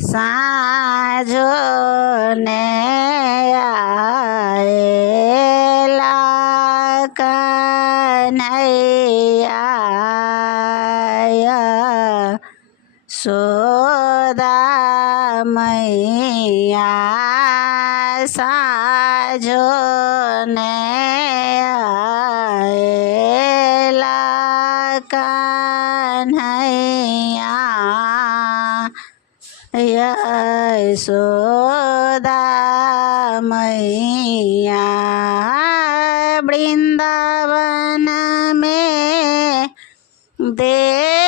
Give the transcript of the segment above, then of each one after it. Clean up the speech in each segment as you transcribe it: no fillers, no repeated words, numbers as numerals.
साँझो ने आएला कन्हैया सोदा मैया साँझो ने आएला कन्हैया यशोदा मैया वृंदावन में देखो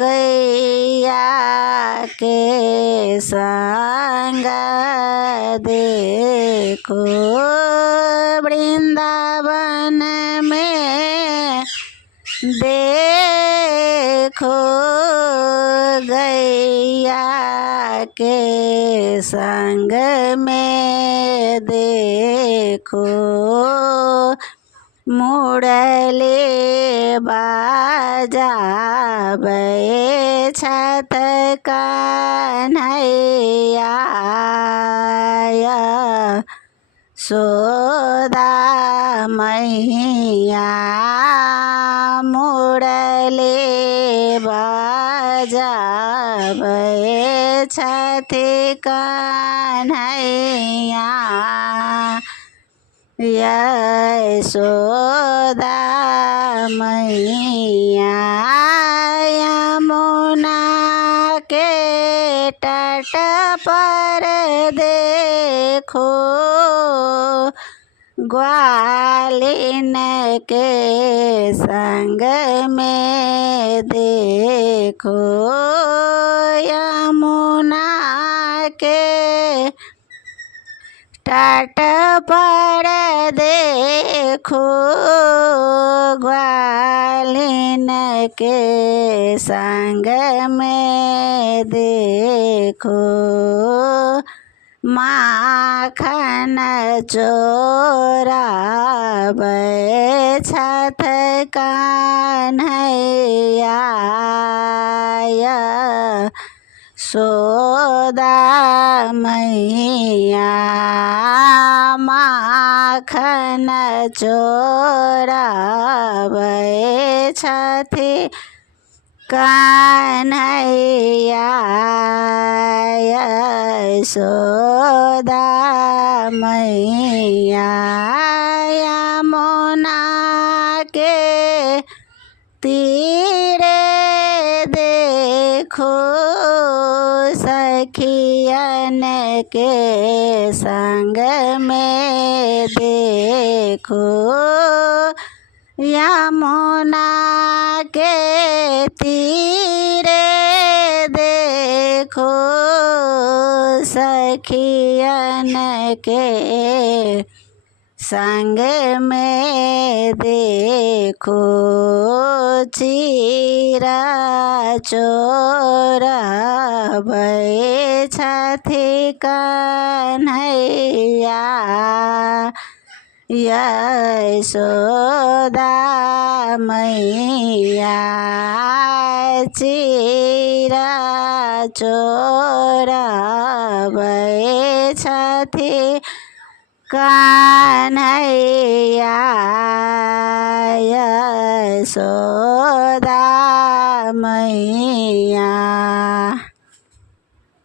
गैया के संग देखो वृंदावन में देखो गैया के संग में देखो मुरली बजाबै छथ कन्हैया सोदा मैया मुरली बजाबै छथ कन्हैया यशोदा मैया यमुना के तट पर देखो ग्वालिन के संग में देखो यमुना के तट पर देखो ग्वालिन के संग में देखो माखन चोराबै छथ कन्हैया सोदा मैया माखन चोराबै छथ कन्हैया यशोदा मैया यमुना के तीरे देखो सखियन के संग में देखो यमुना के तीरे देखो सखियन के संग में देखो चीरा चोराबै छथ कन्हैया यशोदा मैया चीरा चोराबै छथ कन्हैया यशोदा मैया।